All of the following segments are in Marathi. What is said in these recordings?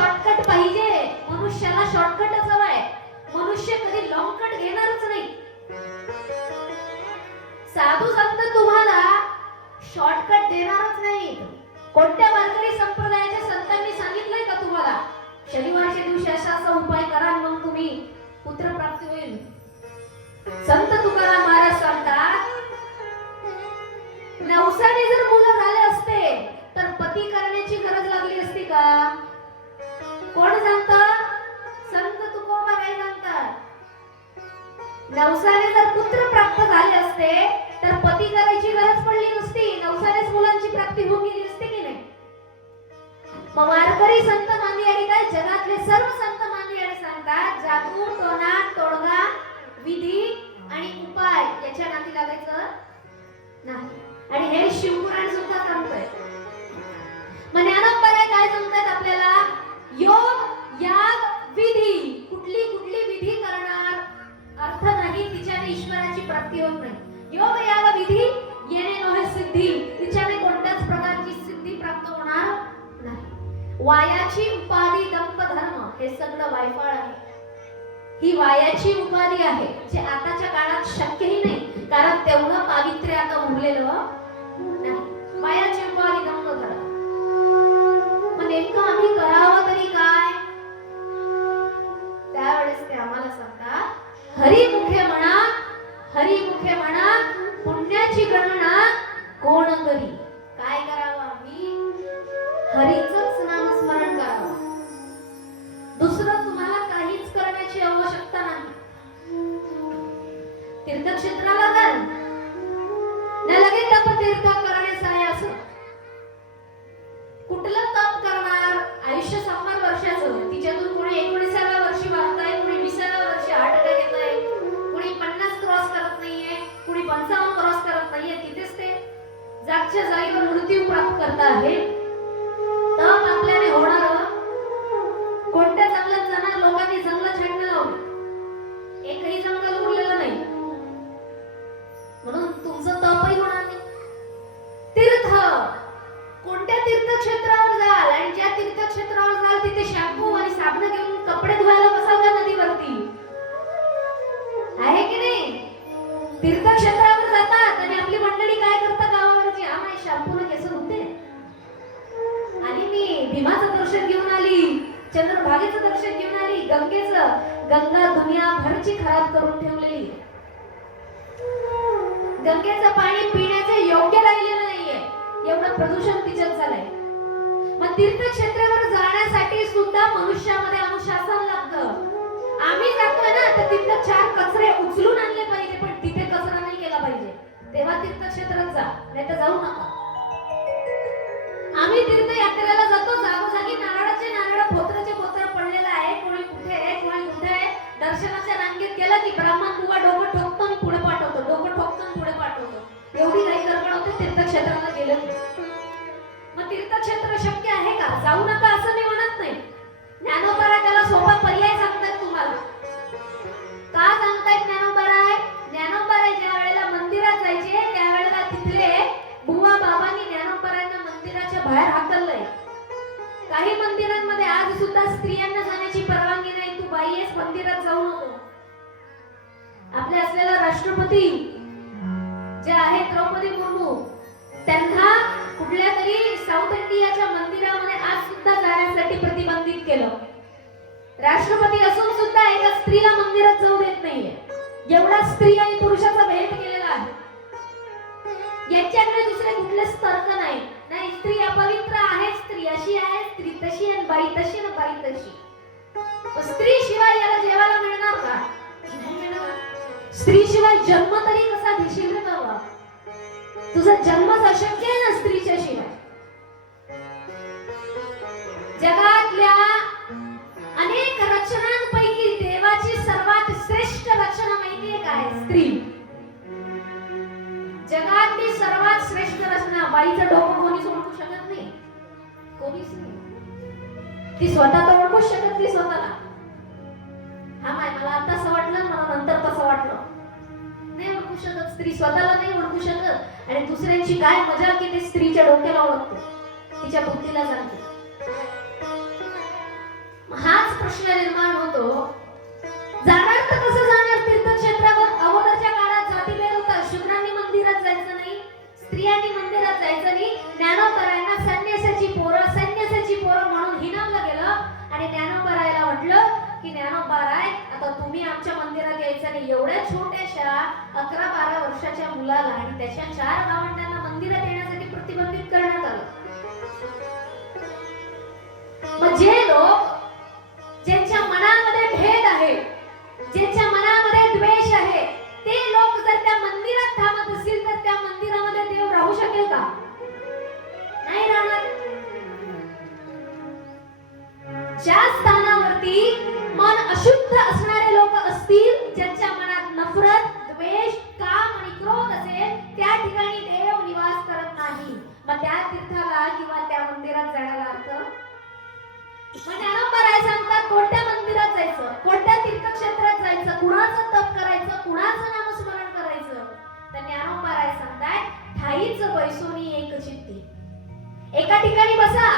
शॉर्टकट पाहिजे. मनुष्याला शॉर्टकटच हवाय. मनुष्य कधी लॉंग कट घेणारच नाही. साधू संत तुम्हाला शॉर्टकट देणारच नाही. कोणत्या वारकरी संप्रदायाच्या संतांनी सांगितलंय का तुम्हाला शनिवारच्या दिवशी असा असा उपाय करा मग तुम्ही पुत्र प्राप्ती होईल? संत तुकाराम महाराज सांगतात, नवसाने जर मुलं झाले असते तर पती करण्याची गरज लागली असती का? कोण सांगतं? संत तुकोबाराय सांगतात. नवसाने जर पुत्र प्राप्त झाले असते तर पती करायची गरज पडली नसती. नवसानेच मुलांची प्राप्ती होऊन गेली असते की नाही? मग वारकरी संत मांदियाडी काय जगातले सर्व संत मांदियाडी सांगतात, जादू, टोना, तोडगा, विधी आणि उपाय याच्या नादी लागायचं नाही. आणि हे शिवपुराण सुद्धा सांगतोय. मग ज्ञानोबराय काय सांगतात आपल्याला? योग, याग, विधी. कुठली कुठली विधी करणार? अर्थ नाही तिच्याने ईश्वराची प्राप्ती होत नाही. योग, याग, विधी येणे नव्हे सिद्धी. तिच्याने कोणत्याच प्रकारची सिद्धी प्राप्त होणार नाही. वायाची उपाधी दंप धर्म हे सगळं वायफळ आहे. ही वायाची उपाधी आहे जे आताच्या काळात शक्यही नाही, कारण तेवढं पावित्र्य आता उरलेलं नाही. वायाची उपाधी दंप धर्म. मग नेमकं आम्ही करावं तरी काय? त्यावेळेस ते आम्हाला सांगतात, हरिमुखे म्हणा, हरिमुखे म्हणा, पुण्याची गणना कोण करी? काय करावं आम्ही? हरीचंच नामस्मरण करावं. दुसरं तुम्हाला काहीच करण्याची आवश्यकता नाही. तीर्थक्षेत्राला जा न लगे तप तीर्थ करण्यास आहे असं. कुठलं तप करणार? आयुष्य 100 वर्षाचं, तिच्यातून कोणी 19व्या वर्षी वागताय, कोणी 20व्या वर्षी हार्ट अटॅक येतोय, कोणी 50 क्रॉस करत नाहीये, कोणी 55 क्रॉस करत नाहीये. तिथेच ते जागच्या जागेवर मृत्यू प्राप्त करता आहे. तप आपल्याने होणार. कोणत्या जंगलात जाणार? लोकांनी जंगल छाटणं लावलं, एकही जंगल उरलेलं नाही, म्हणून तुमचं तपही होणार नाही. तीर्थ, कोणत्या तीर्थक्षेत्रावर जाल आणि ज्या तीर्थक्षेत्रावर जाल तिथे शॅम्पू आणि साबण घेऊन कपडे धुवायला बसाल का नदीवरती? आहे की नाही? तीर्थक्षेत्रावर जातात आणि आपली मंडळी काय करतात गावावरची? आम्ही शॅम्पूने केस धुते आणि मी भीमाचं दर्शन घेऊन आली, चंद्रभागेचं दर्शन घेऊन आली, गंगेचं. गंगा दुनिया भरची खराब करून ठेवलेली. गंगेचं पाणी पिण्याचे योग्य राहिलेलं नाहीये, एवढं प्रदूषण तिच्यात झालंय. मग तीर्थक्षेत्रावर जाण्यासाठी सुद्धा मनुष्यामध्ये अनुशासन लागतं. आम्ही जातोय ना तर तिथं 4 कचरे उचलून आणले पाहिजे, पण तिथे कचरा नाही केला पाहिजे. तेव्हा तीर्थक्षेत्रात जा, नाही तर जाऊ नका. आम्ही तीर्थयात्रेला जातो, जागोजागी नारळाचे नारळ, पोत्राचे पोत्र पडलेलं आहे, कोणी कुठे आहे, कोणी कुठे आहे. दर्शनाच्या रांगेत गेला की ब्राह्मण तुला डोकं ठोकतो आणि पुढे पाठवतो, डोकं ठोकतो आणि पुढे पाठवतो. एवढी काही गडबड होते तीर्थक्षेत्राला गेलं. मग तीर्थक्षेत्र शक्य आहे का? जाऊ नका असं मी म्हणत नाही. ज्ञानोबराय त्याला सोपा पर्याय सांगतात तुम्हाला. का सांगतायत ज्ञानोबराय? ज्ञानोबराय ज्या वेळेला मंदिरात जायचे त्यावेळेला तिथले बुवा बाबांनी ज्ञानोबरायांना मंदिराच्या बाहेर हाकललंय. काही मंदिरांमध्ये आज सुद्धा स्त्रियांना जाण्याची परवानगी नाही. तू बाई आहेस, मंदिरात जाऊ नको. आपले असलेला राष्ट्रपती जे आहेत द्रौपदी मुर्मू, त्यांना कुठल्या तरी साऊथ इंडियाच्या मंदिरामध्ये आज सुद्धा जाण्यासाठी प्रतिबंधित केलं. राष्ट्रपती असून सुद्धा एका स्त्रीला मंदिरात जाऊ देत नाहीये. एवढा स्त्री आणि पुरुषाचा भेद केलेला आहे. याच्याकडे दुसरे कुठलेच तर्क नाही. नाही, स्त्री अपवित्र आहे, स्त्री अशी आहे, स्त्री तशी आहे, बाई तशी ना बाई तशी. स्त्री शिवाय याला जेवायला मिळणार का? स्त्री शिवाय जन्म तरी कसा घेशील रे बाबा? तुझा जन्मच अशक्य आहे ना स्त्रीच्या शिवाय. जगातल्या अनेक रचनांपैकी देवाची सर्वात श्रेष्ठ रचना माहितीये काय? स्त्री. जगातली सर्वात श्रेष्ठ रचना. बाईचं डोकं कोणीच ओळखू शकत नाही, कोणीच नाही. ती स्वतः तर ओळखूच शकत नाही स्वतःला. हा माय, मला आता असं वाटलं, मला नंतर तसं वाटलं. नाही ओळखू शकत स्त्री, स्वतःला नाही ओळखू शकत. आणि दुसऱ्यांची काय मजा की ते स्त्रीच्या डोक्याला ओळखते, तिच्या बुद्धीला जाणते. प्रश्न निर्माण होतो, जाणार तर कसं जाणार तीर्थक्षेत्रावर? अगोदरच्या काळात जातीभेद होता, शूद्रांनी मंदिरात जायचं नाही, स्त्रियांनी मंदिरात जायचं नाही. ज्ञानोबरायांना संन्यासाची पोरं म्हणून हिणवलं गेलं आणि ज्ञानोबरायला म्हटलं की ज्ञानोबराय, आता तुम्ही आमच्या मंदिरात यायचं नाही. एवढ्या छोट्याशा 11-12 वर्षाच्या मुलाला आणि त्याच्या 4 भावंडांना मंदिरात येण्यासाठी प्रतिबंधित करण्यात आलं. मग जे लोक ज्यांच्या मनामध्ये भेद आहे, ज्यांच्या मनामध्ये द्वेष आहे, ते लोक जर त्या मंदिरात थांबत असतील तर त्या मंदिरामध्ये देव राहू शकेल का? नाही राहणार. ज्या स्थानावरती मन अशुद्ध असणारे लोक असतील, ज्यांच्या मनात नफरत, द्वेष, काम आणि क्रोध असेल, त्या ठिकाणी देव निवास करत नाही. मग त्या तीर्थाला किंवा त्या मंदिरात जाण्याला अर्थ? मग ज्ञानोबराय सांगतात कोणत्या मंदिरात जायचं, कोणत्या तीर्थक्षेत्रात जायचं, कुणाचं तप करायचं, कुणाचं नामस्मरण करायचं? तर ज्ञानोबराय सांगतात ठाईच बैसोनी एक चित्ती. एका ठिकाणी बसा.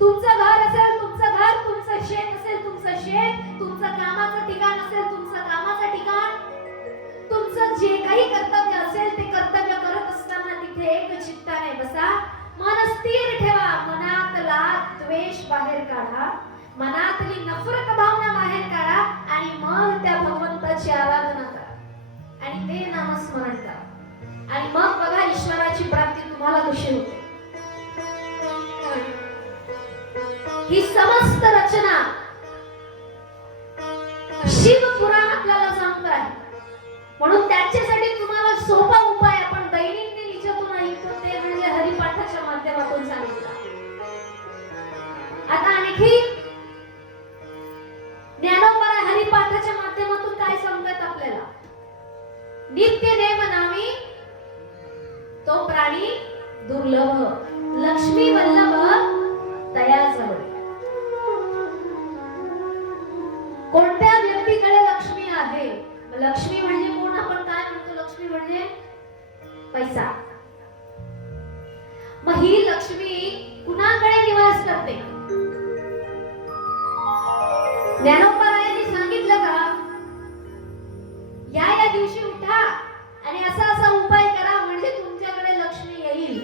तुमचं घर असेल तुमचं घर, तुमचं शेत असेल तुमचं शेत, तुमचं कामाचं ठिकाण असेल तुमचं कामाचं ठिकाण, तुमचं जे काही कर्तव्य असेल ते कर्तव्य करत असताना तिथे एक चित्ताने बसा. मन स्थिर ठेवा, मनातला द्वेष बाहेर काढा, मनातली नफरत भावना बाहेर काढा आणि मग त्या भगवंताची आराधना करा आणि ते नामस्मरण करा आणि मग बघा ईश्वराची प्राप्ती तुम्हाला कशी होते. ही समस्त रचना शिव पुराण आपल्याला सांगत आहे. म्हणून त्याच्यासाठी तुम्हाला सोपा उपाय आपण दैनंदिन हिच्यातून ऐकतो ते म्हणजे हरिपाठाच्या माध्यमातून सांगितला. आता आणखी ज्ञानोबराय हरिपाठाच्या माध्यमातून काय सांगतात आपल्याला? नित्य नेम नामी तो प्राणी दुर्लभ, लक्ष्मी वल्लभ तयाजवळ. कोणत्या व्यक्तीकडे लक्ष्मी आहे? लक्ष्मी म्हणजे कोण? आपण काय म्हणतो? लक्ष्मी म्हणजे पैसा. मग ही लक्ष्मी कुणाकडे निवास करते? ज्ञानोबरायांनी सांगितलं का या दिवशी उठा आणि असा उपाय करा म्हणजे तुमच्याकडे लक्ष्मी येईल?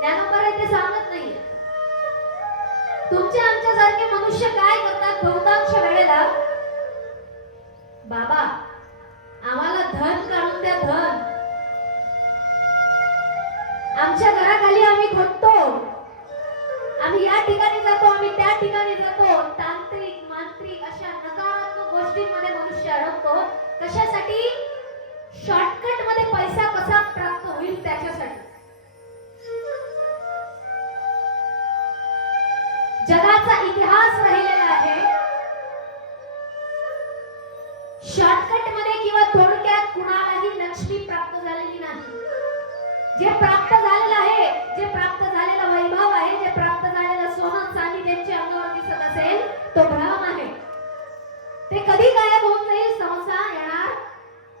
ज्ञानोबराय ते सांगत नाहीये. तुमच्या आमच्यासारखे मनुष्य काय करतात बहुतांश वेळेला? बाबा आम्हाला धन काढून द्या, धन. आमच्या घराखाली आम्ही खोदतो, आम्ही या ठिकाणी जातो, आम्ही त्या ठिकाणी जातो. तांत्रिक मांत्रिक अशा नकारात्मक गोष्टींमध्ये मनुष्य अडकतो. कशासाठी? शॉर्टकट मध्ये पैसा कसा प्राप्त होईल त्याच्यासाठी. जगाचा इतिहास राहिलेला आहे शॉर्टकट मध्ये किंवा थोडक्यात कुणालाही लक्ष्मी प्राप्त झालेली नाही. जे प्राप्त झालेलं आहे, जे प्राप्त झालेला वैभव आहे, जे प्राप्त झालेला सोनं चांदी त्यांच्या अंगावर दिसत असेल तो भ्रम आहे. ते कधी गायब होऊन जाईल समजता येणार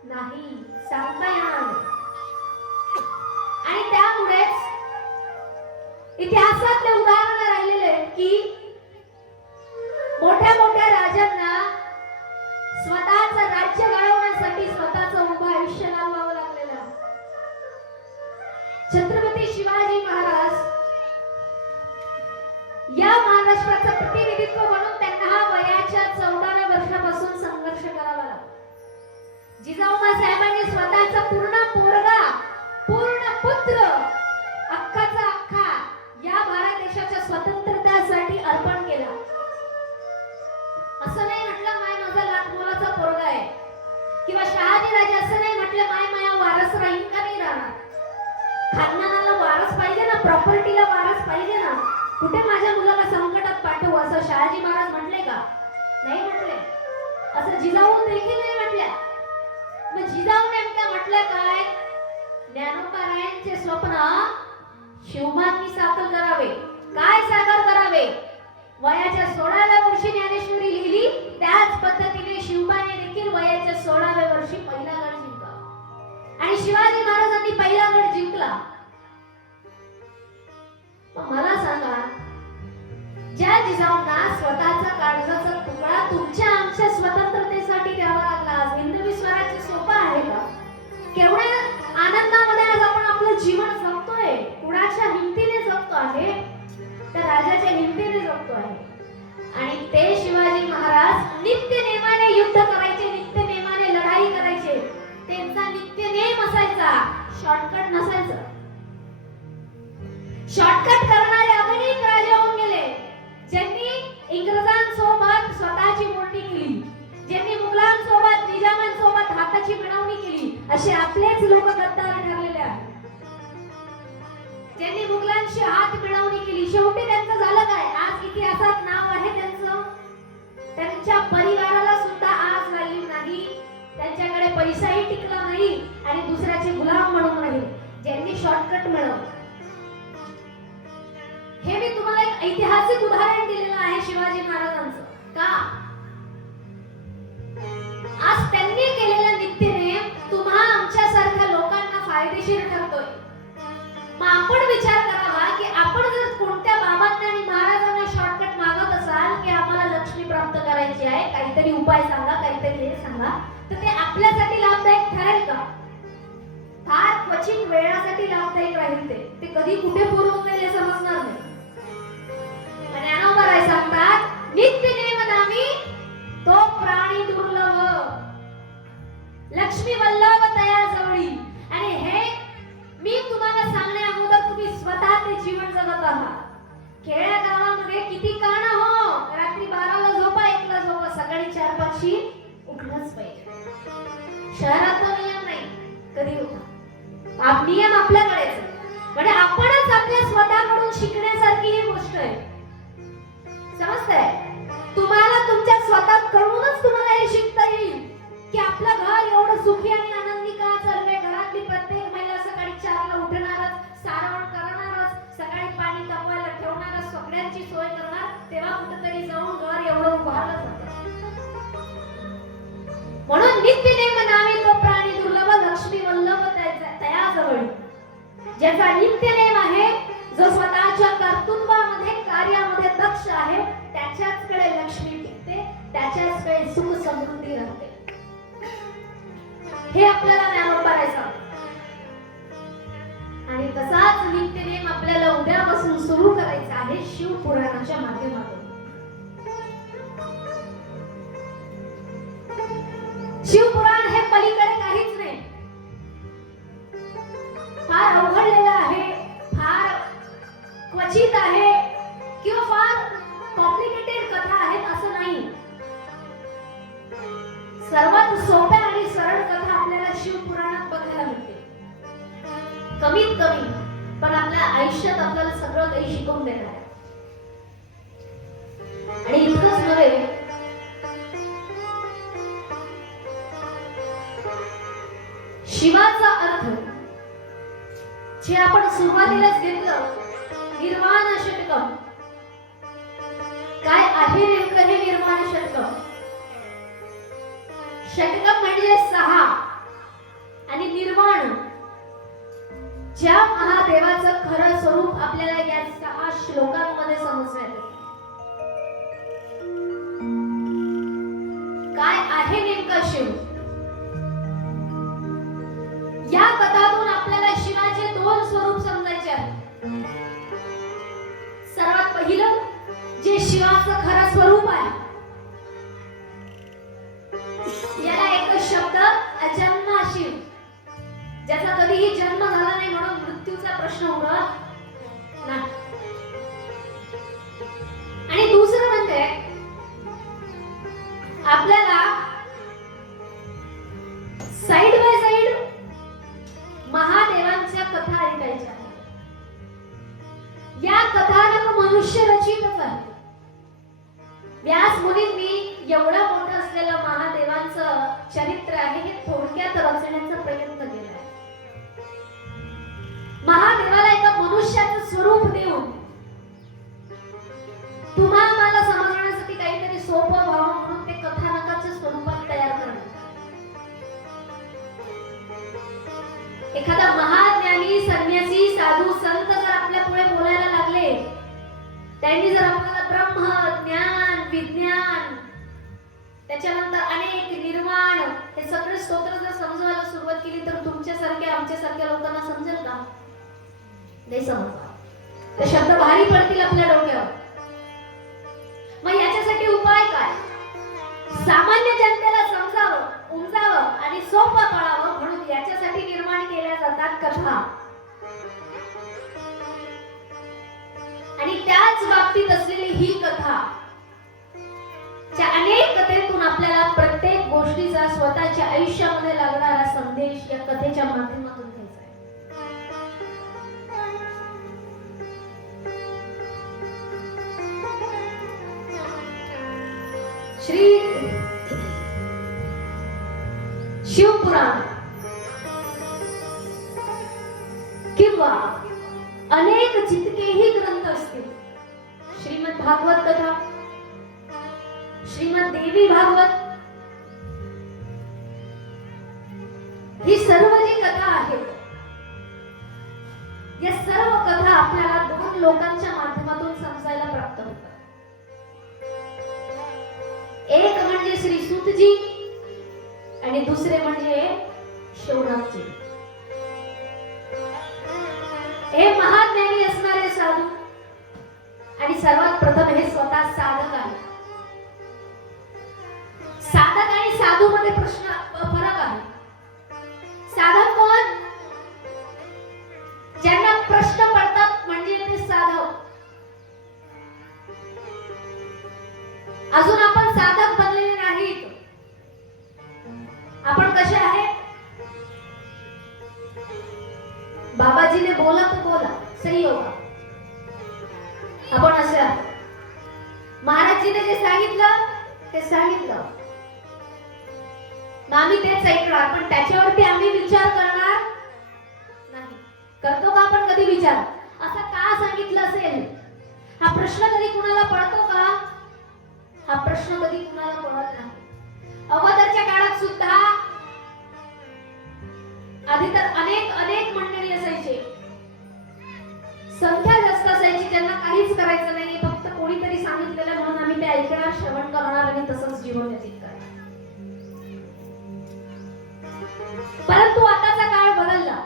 नाही, सांगता येणार नाही. आणि त्यामुळेच इतिहासातले उदाहरण राहिलेले आहेत की मोठ्या मोठ्या राजांना स्वतःचं राज्य गाळवण्यासाठी स्वतःचं उभं आयुष्य घालवावं लागलेलं. छत्रपती शिवाजी महाराज या महाराष्ट्राचं प्रतिनिधित्व म्हणून त्यांना हा वयाच्या 14व्या वर्षापासून संघर्ष करावा लागला. जिजाऊमा साहेबांनी स्वतःचा पूर्ण पोरगा, पूर्ण पुत्र अख्खाचा अख्खा या भारत देशाच्या स्वतंत्रतेसाठी अर्पण केला. असं नाही म्हटलं माय माझा लाखमोलाचा पोरगा आहे किंवा शहाजी राजे असं नाही म्हटलं माय माया वारस राहील का नाही राहणार. खानदानाला वारस पाहिजे ना, प्रॉपर्टीला वारस पाहिजे ना. कुठे माझ्या मुलाला संकटात पाठवू असं शहाजी महाराज म्हटले का? नाही म्हटले. असं जिजाऊ देखील नाही म्हटल्या. मग जिजाऊ नेमक्या म्हटलं काय? ज्ञानोबरायांचे स्वप्न शिवमांनी साकार करावे. काय साकार करावे? वयाच्या 16व्या वर्षी ज्ञानेश्वरी लिहिली, त्याच पद्धतीने शिवबाने देखील वयाच्या 16व्या वर्षी पहिला गड जिंकला आणि शिवाजी महाराजांनी पहिला गड जिंकला. मला सांगा जिजाऊ ना स्वतःचा काळजाचा तुकडा तुमच्या आमच्या स्वतंत्रतेसाठी द्यावा लागला. आज हिंदवी स्वराज्य सोपं आहे का? केवढ्या आनंदामध्ये आज आपण आपलं जीवन जगतोय. कुणाच्या हिमतीने जगतो आहे? त्या राजाच्या हिमतीने जगतो आहे. आणि ते शिवाजी महाराज नित्य नेमाने युद्ध करायचे, नित्य नेमाने लढाई करायचे. त्यांचा नित्य नेम असायचा, शॉर्टकट नसायचं. शॉर्टकट करणारे अनेक राजे होऊन गेले, ज्यांनी इंग्रजांसोबत स्वतःची मोडणी केली, ज्यांनी मुघलांसोबत निजामांसोबत हाताची मिळवणी केली. असे आपलेच लोक गद्दार ठरलेले आहेत, ज्यांनी मुघलांशी हात मिळवणी केली. शेवटी त्यांचं झालं काय? आज इतिहासात नाव आहे त्यांचं. त्यांच्या परिवाराला सुद्धा आज व्हॅल्यू नाही, त्यांच्याकडे पैसाही टिकला नाही आणि दुसऱ्याचे गुलाम म्हणून राहिले, ज्यांनी शॉर्टकट मिळवलं. हे मी तुम्हाला एक ऐतिहासिक उदाहरण दिलेलं आहे शिवाजी महाराजांचं. का? आज त्यांनी केलेला नित्यनेम तुम्हा आमच्या सारख्या लोकांना फायदेशीर ठरतोय. मग आपण विचार करावा की आपण जर कोणत्या बाबांना आणि महाराजांना शॉर्टकट मागत असाल की आम्हाला लक्ष्मी प्राप्त करायची आहे, काहीतरी उपाय सांगा, काहीतरी हे सांगा, तर ते आपल्यासाठी लाभदायक ठरेल का? फार क्वचित वेळासाठी लाभदायक राहील. ते कधी कुठे पूर्ण होईल हे समजणार नाही. ज्ञानोबा राय सांगतात, नित्य नेम नामी तो प्राणी दुर्लभ, लक्ष्मी वल्लभ तया जवळी. आणि हे मी तुम्हाला सांगण्या अगोदर तुम्ही स्वतः ते जीवन जगत आहात. खेड्या गावामध्ये किती का ना हो, रात्री 12ला झोपा, 1ला झोपा, सकाळी 4-5शी उठलंच पाहिजे. शहरात तो नियम नाही कधी होता. नियम आपल्याकडेच. म्हणजे आपणच आपल्या स्वतःकडून शिकण्यासारखी ही गोष्ट आहे. समजतंय? तुम्हाला तुमच्या स्वतःकडूनच तुम्हाला हे शिकता येईल की आपलं घर एवढं सुखी आणि आनंदी का चाललंय. घरातली प्रत्येक महिला सकाळी 4ला उठणारच, सारवण करणारच, सकाळी पाणी तापवायला ठेवणारच, सगळ्यांची सोय करणार, तेव्हा कुठेतरी जाऊन घर एवढं उभारलं जातं. म्हणून नित्य नेम नामी तो प्राणी दुर्लभ, लक्ष्मी वल्लभ तया जवळी. ज्याचा नित्य नेम आहे, जो स्वतःच्या कर्तृत्वामध्ये कार्यामध्ये दक्ष आहे, त्याच्याचकडे लक्ष्मी टिकते, त्याच्याचकडे सुख समृद्धी राहते. हे आपल्याला ज्ञानोबा राय सांगतात. आणि तसाच नित्य नेम आपल्याला उद्यापासून सुरू करायचा आहे शिवपुराणाच्या माध्यमातून. शिवपुराण हे पलीकडे काहीच नाही. फार अवघडलेलं आहे, फार क्वचित आहे किंवा फार कॉम्प्लिकेटेड कथा आहेत असं नाही. सर्वात सोप्या आणि सरळ कथा आपल्याला शिवपुराणात बघायला मिळते. कमीत कमी पण आपल्या आयुष्यात आपल्याला सगळं काही शिकवून देणार आहे. आणि इतकंच नव्हे, शिवाचा अर्थ जे आपण सुरुवातीलाच घेतलं, निर्वाण षटकम. काय आहे नेमकं हे निर्वाण षटकम? षटकम म्हणजे 6 आणि निर्वाण, ज्या महादेवाचं खरं स्वरूप आपल्याला या 6 श्लोकांमध्ये समजण्यात येतं. काय आहे नेमका शिव? या कथातून आपल्याला शिवाचे 2 स्वरूप समजायचे आहेत. सर्वात पहिलं जे शिवाचं खरं स्वरूप आहे, याला एकच शब्द अजन्मा शिव, ज्याचा कधीही जन्म झाला नाही म्हणून मृत्यूचा प्रश्न उरत नाही. आणि दुसरं म्हणजे आपल्याला साइड बाय साइड महादेवांच्या कथा ऐकायच्या आहेत. या कथानक मनुष्य रचितच आहे. व्यास मुनींनी एवढं मोठं असलेलं महादेवांचं चरित्र आहे हे थोडक्यात रचण्याचा प्रयत्न केला आहे. महादेवाला एका मनुष्याचं स्वरूप देऊन तुम्हाला समजण्यासाठी काहीतरी सोपं व्हावं म्हणून ते कथानकाच्या स्वरूपात तयार करण्यात. एखादा महाज्ञानी, संन्यासी, साधू, संत जर आपल्या पुढे बोलायला लागले त्यांनी जर आम्हाला ब्रह्म, ज्ञान, विज्ञान, त्याच्यानंतर अनेक, निर्माण, हे सगळे स्तोत्र जर समजवायला सुरुवात केली तर तुमच्यासारख्या आमच्यासारख्या लोकांना समजेल का? नाही समजणार. ते शब्द भारी पडतील आपल्या डोक्यावर. मग याच्यासाठी उपाय काय? सामान्य जनतेला समजावं, उमजावं आणि सोपं पडावं म्हणून याच्यासाठी निर्माण केल्या जातात कथा. आणि त्याच बाबतीत असलेली ही कथा, त्या अनेक कथेतून आपल्याला प्रत्येक गोष्टीचा स्वतःच्या आयुष्यामध्ये लागणारा संदेश या कथेच्या माध्यमातून घ्यायचा आहे. श्री शिवपुराण किंवा अनेक जितकेही ग्रंथ असतील, श्रीमद भागवत कथा, श्रीमद देवी भागवत, ही सर्व जी कथा आहेत, या सर्व कथा आपल्याला दोन लोकांच्या माध्यमातून समजायला प्राप्त होतात. एक म्हणजे श्री सूतजी आणि दुसरे म्हणजे शौनकजी. हे महाज्ञानी असणारे साधू आणि सर्वात प्रथम हे स्वतः साधक आहेत. साधक आणि साधू मध्ये फरक आहे. साधक कोण? ज्यांना प्रश्न पडतात म्हणजे ते साधक. अजून आपण साधक बनलेले नाहीत. आपण कसे आहे? बाबाजीने बोला तर बोला, सही होगा. आपण असे आहोत. महाराजजीने जे सांगितलं ते सांगितलं, आम्ही तेच ऐकणार, पण त्याच्यावरती आम्ही विचार करणार नाही. करतो का आपण कधी विचार? असं का सांगितलं असेल हा प्रश्न कधी कुणाला पडतो का? हा प्रश्न कधी कुणाला पडत नाही. अगोदरच्या काळात सुद्धा आधी तर अनेक अनेक मंडळी असायचे, संख्या जास्त असायची, त्यांना काहीच करायचं नाही, फक्त कोणीतरी सांगितलेलं म्हणून आम्ही ते ऐकणार, श्रवण करणार आणि तसंच जीवन व्यतीत करणार. परंतु आताचा काळ बदलला.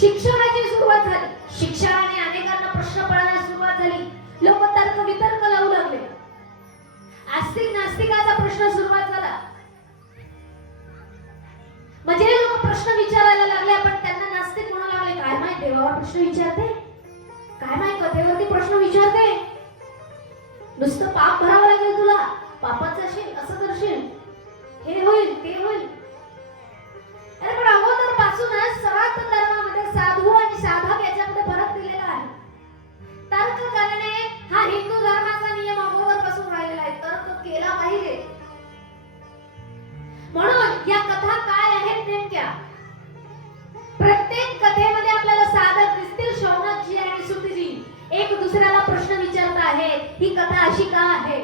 शिक्षणाची सुरुवात झाली, शिक्षणाने अनेकांना प्रश्न पडण्यास सुरुवात झाली. लोक तर्क वितर्क लावू लागले. आस्तिक नास्तिकाचा प्रश्न सुरुवात झाला. म्हणजे लोक प्रश्न विचारायला लागले, पण त्यांना नास्तिक म्हणू लागले. काय माहित देवावर प्रश्न विचारते, काय माहित कथेवरती प्रश्न विचारते, नुसतं पाप भरावं लागेल तुला, पापाचं असेल, असं करशील, हे होईल ते होईल. अरे पण अगोदर पासूनच सर्वात धर्मामध्ये साधू आणि साधक याच्यामध्ये फरक दिलेला आहे. तर्क करणे हा हिंदू धर्माचा नियम अगोदर पासून राहिलेला आहे. तर्क केला पाहिजे. म्हणून या कथा काय आहेत नेमक्या? प्रत्येक कथेमध्ये आपल्याला साधक दिसतील, शौनकजी आणि सूतजी एक दुसऱ्याला प्रश्न विचारत आहेत. ही कथा अशी का आहे?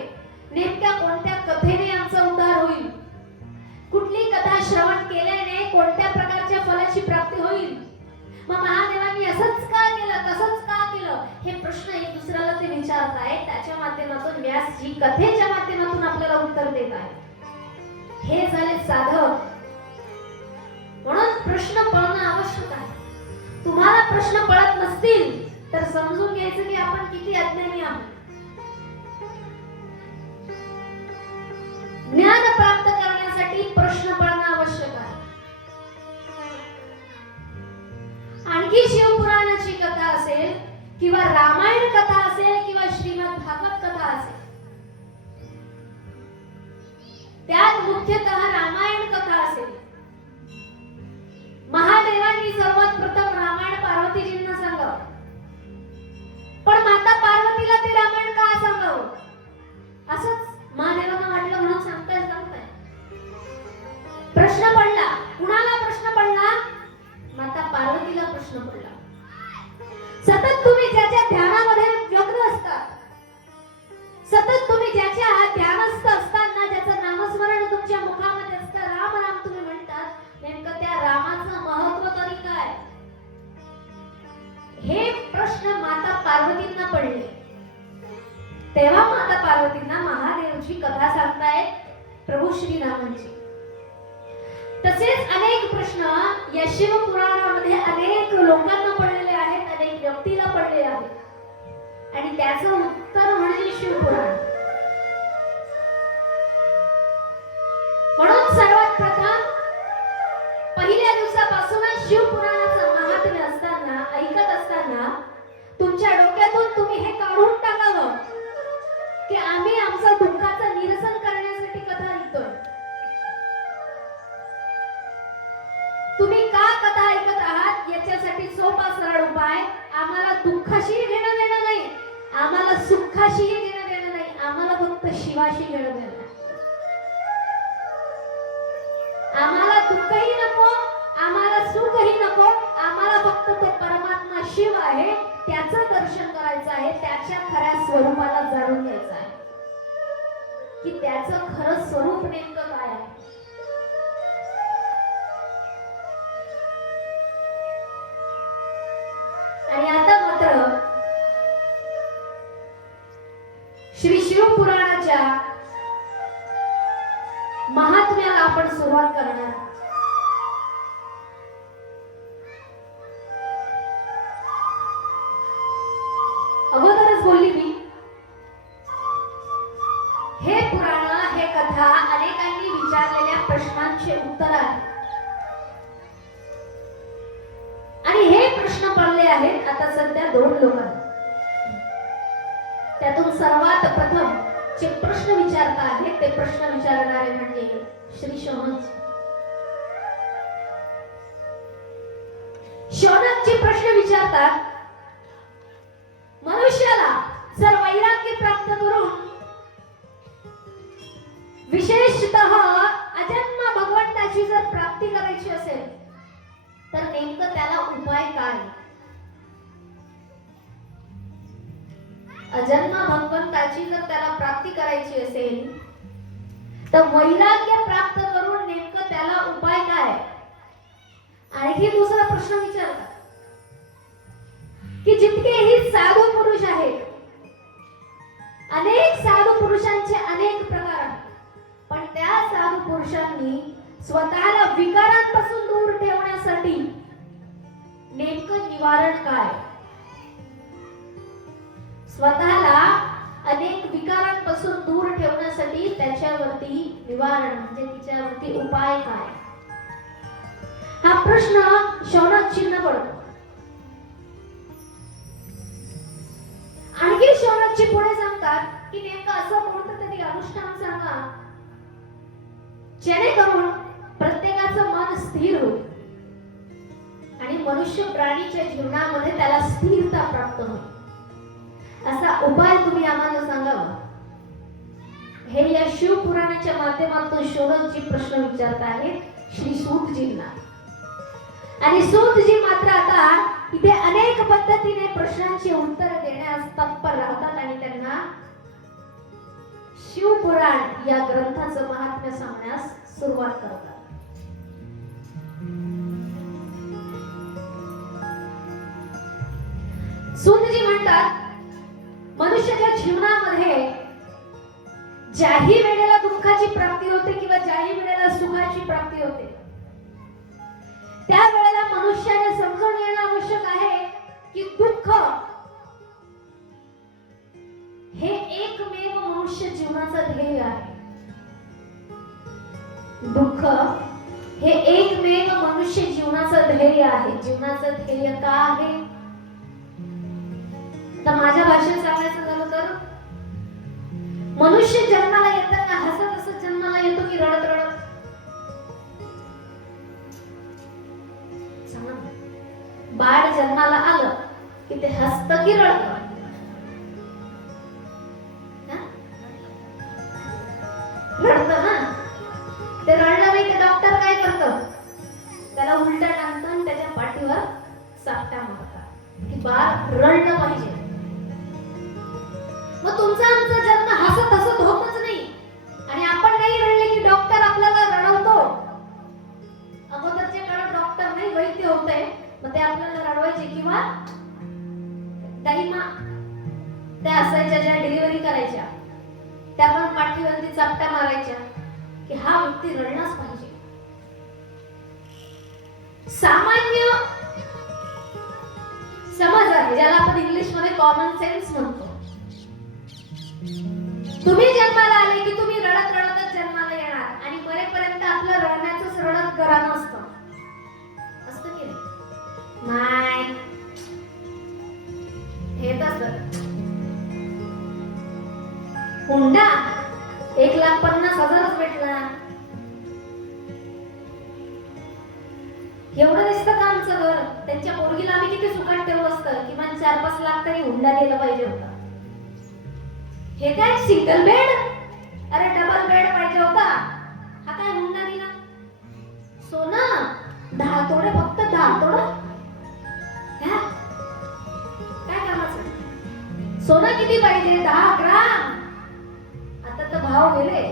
नेमक्या कोणत्या कथेने आमचा उद्धार होईल? कुठली कथा श्रवण केल्याने कोणत्या प्रकारच्या फलाची प्राप्ती होईल? मग महादेवांनी असंच का केलं, तसंच का केलं, हे प्रश्न एक दुसऱ्याला ते विचारत आहेत. त्याच्या माध्यमातून व्यासजी कथेच्या माध्यमातून आपल्याला उत्तर देत आहेत. हे झाले साधक. म्हणून प्रश्न पडणं आवश्यक आहे. तुम्हाला प्रश्न पडत नसतील तर समजून घ्यायचं की आपण किती अज्ञानी आहोत. ज्ञान प्राप्त करण्यासाठी प्रश्न पडणं आवश्यक आहे. आणखी शिवपुराणाची कथा असेल किंवा रामायण कथा असेल किंवा श्रीमद भागवत कथा असेल, त्यात मुख्यतः रामायण कथा असेल. महादेवांनी सर्वात प्रथम रामायण पार्वतीजींना सांगावं, पण माता पार्वतीला ते रामायण का सांगावं? असंच महादेवांना वाटलं म्हणून सांगताय. प्रश्न पडला. कुणाला प्रश्न पडला? माता पार्वतीला प्रश्न पडला. सतत तुम्ही ज्याच्या ध्यानामध्ये व्यग्र तेव्हा माता पार्वतींना महादेवची कथा सांगतायत प्रभू श्रीरामांची. तसेच अनेक प्रश्न या शिवपुराणामध्ये अनेक लोकांना पडलेले आहेत, अनेक व्यक्तीला पडले आहेत आणि त्याचं उत्तर म्हणजे शिवपुराण. म्हणून सर्वात प्रथम पहिल्या दिवसापासूनच शिवपुराणाचं महात्म्य असताना ऐकत असताना तुमच्या डोक्यातून तुम्ही हे काढून टाकावं की आम्ही आमचं दुःखाचं निरसन करण्यासाठी कथा ऐकतोय. तुम्ही का कथा ऐकत आहात याच्यासाठी सोपा सरळ उपाय, आम्हाला दुःखाशी घेणं देणं नाही, आम्हाला सुखाशीही घेणं देणं नाही, आम्हाला फक्त शिवाशी घेणं देणं. आम्हाला दुःखही नको, आम्हाला सुखही नको, आम्हाला फक्त तो परमात्मा शिव आहे त्याचं दर्शन करायचं आहे, त्याच्या खऱ्या स्वरूपाला जाणून घ्यायचं आहे की त्याचं खरं स्वरूप नेमकं काय आहे. आणि आता मात्र श्री शिवपुराणाच्या महात्म्याला आपण सुरुवात करणार. अगोदरच बोलली मी, हे पुराण, हे कथा अनेकांनी विचारलेल्या प्रश्नांचे उत्तर आहे आणि हे प्रश्न पडले आहेत आता सध्या 2 लोकांना. त्यातून सर्वात प्रथम जे प्रश्न विचारता आहेत ते प्रश्न विचारणारे म्हणजे श्री शौनकजी. शौनकजी प्रश्न विचारतात, मनुष्याला जर वैराग्य प्राप्त करून विशेषतः अजन्म भगवंताची जर प्राप्ती करायची असेल तर नेमकं त्याला उपाय काय? अजन्म भगवंताची जर त्याला प्राप्ती करायची असेल तर वैराग्य प्राप्त करून नेमकं त्याला उपाय काय? आणखी दुसरा प्रश्न विचारतात की जितकेही साधू पुरुष आहेत, अनेक साधू पुरुषांचे अनेक प्रकार आहेत, पण त्या साधू पुरुषांनी स्वतःला विकारांपासून दूर ठेवण्यासाठी नेमकं निवारण काय? स्वतःला अनेक विकारांपासून दूर ठेवण्यासाठी त्याच्यावरती निवारण म्हणजे तिच्यावरती उपाय काय? हा प्रश्न शौनक चिन्ह पडतो. आणखी शौनकजी पुढे सांगतात की नेमकं असं कोणतं तरी अनुष्ठान सांगा जेणेकरून प्रत्येकाचं मन स्थिर होईल आणि मनुष्य प्राणीच्या जीवनामध्ये त्याला स्थिरता प्राप्त होईल. असा उपाय तुम्ही आम्हाला सांगावा. हे या शिवपुराणाच्या माध्यमातून शौनकजी प्रश्न विचारत आहेत श्री सूतजींना. आणि सूतजी मात्र आता इथे अनेक पद्धतीने प्रश्नांची उत्तर देण्यास तत्पर राहतात आणि त्यांना शिवपुराण या ग्रंथाचं महात्म्य सांगण्यास सुरुवात करतात. सूतजी म्हणतात, मनुष्याच्या जीवनामध्ये ज्याही वेळेला दुःखाची प्राप्ती होते किंवा ज्याही वेळेला सुखाची प्राप्ती होते त्या वेळेला मनुष्याने समजून घेणं आवश्यक आहे की दुःख हे एकमेव मनुष्य जीवनाचं ध्येय आहे. दुःख हे एकमेव मनुष्य जीवनाचं ध्येय आहे. जीवनाचं ध्येय का आहे? तर माझ्या भाषेत सांगायचं झालं तर मनुष्य जन्माला येताना हसत हसत जन्माला येतो की रडत रडत? बाळ जन्माला आलं की ते हसतं की रडतं? रडतं ना. ते रडलं नाही ते डॉक्टर काय करतं? त्याला उलटा टाकतं आणि त्याच्या पाठीवर चापटा मारतात की बाळ रडलं पाहिजे. मग तुमचा आमचा जन्म हसत हसत होतच नाही आणि आपण नाही रडले की डॉक्टर आपल्याला रडवतो. अगोदरच्या काळात डॉक्टर नाही वैद्य होते, मग ते आपल्याला रडवायचे किंवा काही त्या असायच्या ज्या डिलिव्हरी करायच्या, त्या पण पाठीवरती चापट्या मारायच्या की हा व्यक्ती रडलाच पाहिजे. सामान्य समज आहे ज्याला आपण इंग्लिश मध्ये कॉमन सेन्स म्हणतो. तुम्ही जन्माला आले की तुम्ही रडत रडतच जन्माला येणार आणि मरेपर्यंत आपलं रडण्याचंच रडत घराणं असतं. असतं की नाही? हे तसं हुंडा 1,50,000 भेटला. एवढं दिसतं का आमचं घर? त्यांच्या पोरगीला आम्ही किती सुखात ठेवलं असतं. किमान 4-5 लाख तरी हुंडा दिला पाहिजे होता. हे काय सिंगल बेड? अरे डबल बेड पाहिजे होता. हा काय हुंडा दिला? सोनं 10 तोडे, फक्त 10 तोडे. काय कामाचं? सोनं किती पाहिजे? 10 ग्राम. आता तर भाव गेले.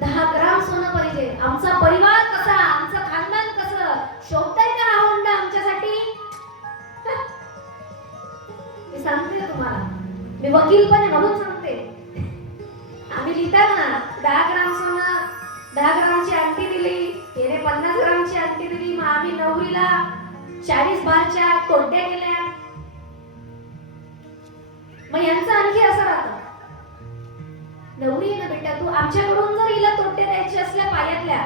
10 ग्राम सोनं पाहिजे. आमचा परिवार कसा, आमचं खानदान कसं शोधताय का हा हुंडा आमच्यासाठी? मी सांगते तुम्हाला, मी वकील पण आहे म्हणून सांगते. आम्ही लिहितात ना 10 ग्राम सोनं, 10 ग्रामची अंगठी दिली, तिने 50 ग्रामची अंगठी दिली, मग आम्ही नवरीला 40 बारच्या तोड्या केल्या. मग यांचं आणखी असं राहतं, नवरी ना बेटा तू आमच्याकडून जर हिला तोटे द्यायचे असल्या पायातल्या,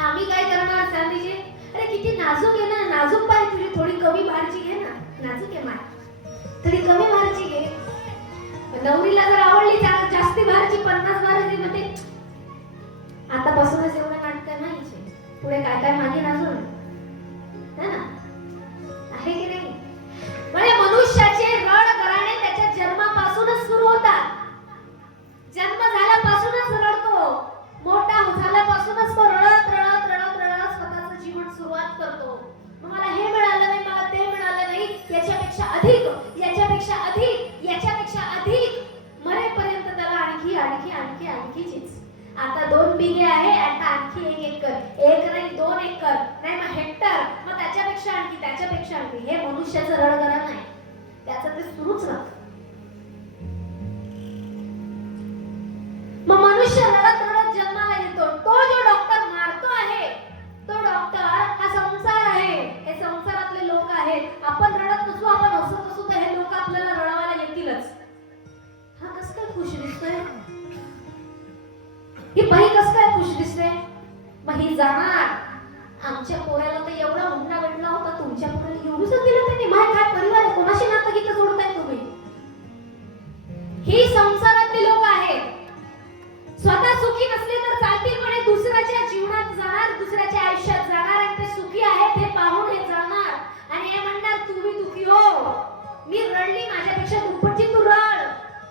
आम्ही काय करणार चांदीचे? अरे किती नाजूक आहे ना, नाजूक पाय तुझी, थोडी कमी भारची घे ना. नाजूक आहे माय, थोडी कमी भारची घे. नवरीला जर आवडली जास्ती भारची 50 भारची मध्ये, आतापासूनच एवढं नाटक नाही, पुढे काय काय मागे नाजून आहे की नाही? म्हणजे मनुष्याचे रड घराणे त्याच्या जन्मापासूनच सुरू होतात. जन्म झाल्यापासूनच रडतो, मोठा झाल्यापासूनच तो रडत रडत रडत रडत स्वतःचं जीवन सुरुवात करतो. मला हे मिळालं नाही, मला ते मिळालं नाही, याच्यापेक्षा अधिक, याच्यापेक्षा अधिक, याच्यापेक्षा अधिक, मरेपर्यंत त्याला आणखी आणखी आणखी आणखी चीज. आता 2 बिघे आहे, आता आणखी 1 एकर, 1 नाही 2 एकर, नाही मग हेक्टर, मग त्याच्यापेक्षा आणखी, त्याच्यापेक्षा आणखी. हे मनुष्याचं रडगरण आहे, त्याचं ते सुरूच राहतं. मग मनुष्य रडत रडत जन्माला येतो. तो जो डॉक्टर मारतो आहे, तो डॉक्टर हा संसार आहे, हे संसारातले लोक आहेत. आपण रडत नसू, आपण हसत असू, तर हे लोक आपल्याला रडवायला येतीलच. हा कसं काय खुश दिसतोय, ही बाई कसं काय खुश दिसते? मग ही जाणार. आमच्या पोराला तर एवढा हुंडा भेटला होता, तुमच्या पोराला एवढंच दिलं त्यांनी. माय काय परिवार आहे, कोणाशी नातं गीतं जोडताय तुम्ही? ही संसारातली लोक आहेत. स्वतः सुखी नसले तर चालतील, पण दुसऱ्याच्या जीवनात जाणार, दुसऱ्याच्या आयुष्यात जाणार आणि ते सुखी आहेत हे पाहून हे जाणार आणि हे म्हणणार तुम्ही दुखी हो. मी रडली माझ्यापेक्षा दुप्पटची तू रड,